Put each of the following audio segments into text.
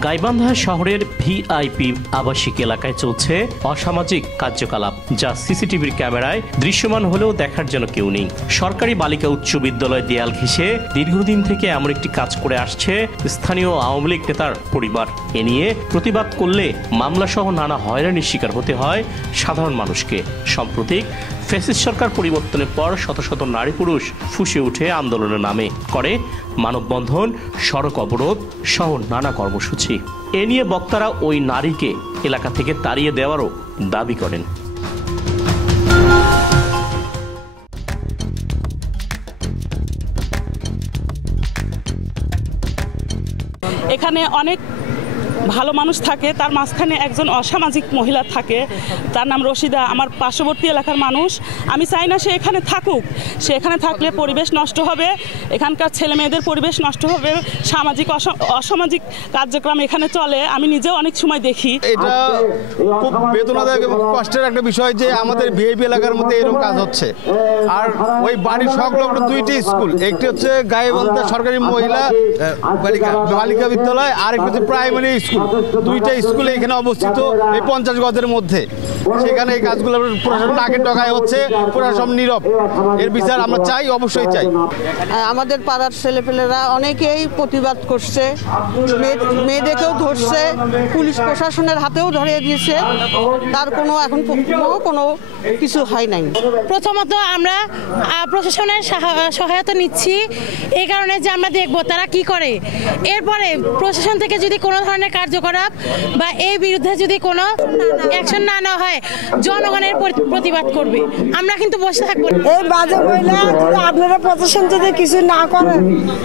গাইবান্ধা শহরের ভিআইপি আবাসিক এলাকায় চলছে অসামাজিক কার্যকলাপ, যা সিসিটিভির ক্যামেরায় দৃশ্যমান হলেও দেখার জন্য কেউ নেই। সরকারি বালিকা উচ্চ বিদ্যালয় দেয়াল ঘেঁষে দীর্ঘদিন থেকে এমন একটি কাজ করে আসছে স্থানীয় আওয়ামী লীগ নেতার পরিবার। এ নিয়ে প্রতিবাদ করলে মামলাসহ নানা হয়রানির শিকার হতে হয় সাধারণ মানুষকে। সাম্প্রতিক ফ্যাসিস্ট সরকার পরিবর্তনের পর শত শত নারী পুরুষ ফুঁসে উঠে আন্দোলনের নামে করে মানববন্ধন, সড়ক অবরোধ সহ নানা কর্মসূচি। এ নিয়ে বক্তারা ওই নারীকে এলাকা থেকে তাড়িয়ে দেওয়ারও দাবি করেন। এখানে অনেক ভালো মানুষ থাকে, তার মাঝখানে একজন অসামাজিক মহিলা থাকে, তার নাম রশিদা। আমার পার্শ্ববর্তী এলাকার মানুষ। আমি চাই না সে এখানে থাকুক। সে এখানে থাকলে পরিবেশ নষ্ট হবে, এখানকার ছেলে মেয়েদের পরিবেশ নষ্ট হবে, সামাজিক অসামাজিক কার্যক্রম এখানে চলে। আমি নিজেও অনেক সময় দেখি। এটা খুব বেদনাদায়ক এবং কষ্টের একটা বিষয় যে আমাদের ভিআইপি এলাকার মধ্যে এরকম কাজ হচ্ছে। আর ওই বাড়ির সংলগ্ন দুইটি স্কুল, একটি হচ্ছে গাইবান্ধা সরকারি মহিলা বালিকা বিদ্যালয়, আর একটি হচ্ছে প্রাইমারি স্কুল। দুইটা স্কুলে এখানে অবস্থিত এই 50 গজের মধ্যে। সেখানে এই কাজগুলো প্রশাসন আগে ডগায় হচ্ছে, প্রশাসন নীরব। এর বিচার আমরা চাই, অবশ্যই চাই। আমাদের পাড়ার ছেলেপেলেরা অনেকেই প্রতিবাদ করছে, মেয়েদেরকেও ধরছে, পুলিশ প্রশাসনের হাতেও ধরিয়ে দিয়েছে, তার এখন কোনো কিছু হয় নাই। প্রথমত আমরা প্রশাসনের সহায়তা নিচ্ছি এই কারণে যে আমরা দেখব তারা কি করে। এরপরে প্রশাসন থেকে যদি কোনো ধরনের কার্যকলাপ বা এই বিরুদ্ধে যদি কোনো অ্যাকশন না নেওয়া হয়, জনগণের প্রতিবাদ করবে। আমরা কিন্তু বসে থাকবো। এই বাজে মহিলা আপনারা প্রশাসন যদি কিছু না করেন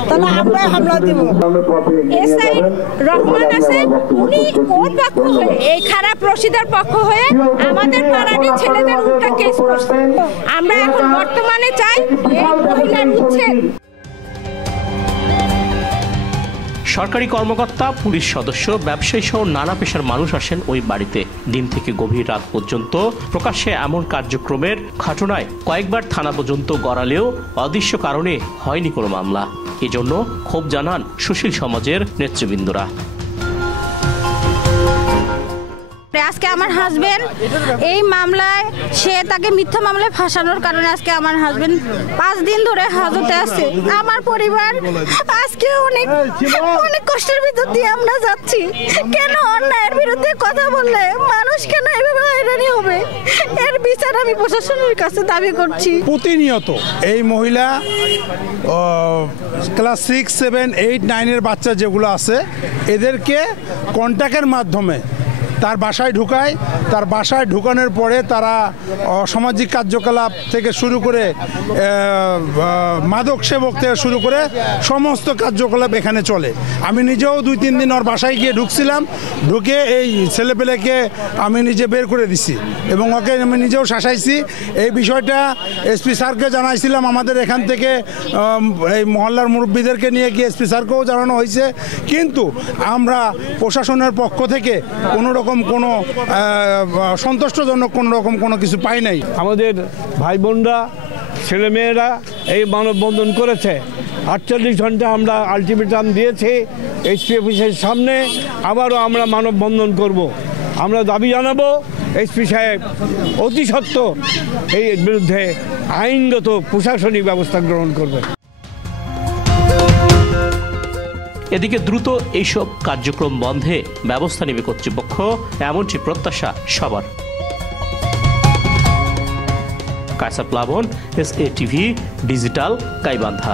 তাহলে আমরা হামলা দিব। এসআই রহমান আছে, উনি ওর পক্ষ হয়ে, এই খারাপ রশিদার পক্ষ হয়ে আমাদের পাড়ারই ছেলেদের উল্টা কেস করছে। আমরা এখন বর্তমানে চাই এই মহিলার উচ্ছেদ। সরকারি কর্মকর্তা, পুলিশ সদস্য, ব্যবসায়ী সহ নানা পেশার মানুষ আসেন ওই বাড়িতে। দিন থেকে গভীর রাত পর্যন্ত প্রকাশ্যে এমন কার্যক্রমের ঘটনায় কয়েকবার থানা পর্যন্ত গড়ালেও অদৃশ্য কারণে হয়নি কোনো মামলা। এজন্য ক্ষোভ জানান সুশীল সমাজের নেতৃবৃন্দরা। আজকে আমার হাজবেন্ড এই মামলায়, সে তাকে মিথ্যা মামলায় ফাঁসানোর কারণে আজকে আমার হাজবেন্ড 5 দিন ধরে হাজতে আছে। আমার পরিবার আজকে অনেক কষ্টের ভিতর দিয়ে আমরা যাচ্ছি। কেন অন্যায়ের বিরুদ্ধে কথা বললে মানুষ কেন এভাবে হয়রানি হবে? এর বিচার আমি প্রশাসনের কাছে দাবি করছি। প্রতিনিয়ত এই মহিলা ক্লাস 6, 7, 8, 9 বাচ্চা যেগুলো আছে, এদেরকে কন্ট্যাক্টের মাধ্যমে তার বাসায় ঢুকায়। তার বাসায় ঢুকানোর পরে তারা অসামাজিক কার্যকলাপ থেকে শুরু করে মাদক সেবক থেকে শুরু করে সমস্ত কার্যকলাপ এখানে চলে। আমি নিজেও 2-3 দিন ওর বাসায় গিয়ে ঢুকছিলাম, ঢুকে এই ছেলেপেলেকে আমি নিজে বের করে দিছি এবং ওকে আমি নিজেও শাসাইছি। এই বিষয়টা এসপি স্যারকে জানাইছিলাম। আমাদের এখান থেকে এই মহল্লার মুরব্বীদেরকে নিয়ে গিয়ে এসপি স্যারকেও জানানো হয়েছে, কিন্তু আমরা প্রশাসনের পক্ষ থেকে কোনো সন্তুষ্টজনক কোনো কিছু পাই নাই। আমাদের ভাই বোনরা, ছেলেমেয়েরা এই মানববন্ধন করেছে। 48 ঘন্টা আমরা আলটিমেটাম দিয়েছি এসপি অফিসের সামনে। আবারও আমরা মানববন্ধন করব। আমরা দাবি জানাবো এসপি সাহেব অতি সত্বর এই বিরুদ্ধে আইনগত প্রশাসনিক ব্যবস্থা গ্রহণ করবে। এদিকে দ্রুত এইসব কার্যক্রম বন্ধে ব্যবস্থা নেবে কর্তৃপক্ষ, এমনটি প্রত্যাশা সবার। কায়সার প্লাবন, SA TV ডিজিটাল, গাইবান্ধা।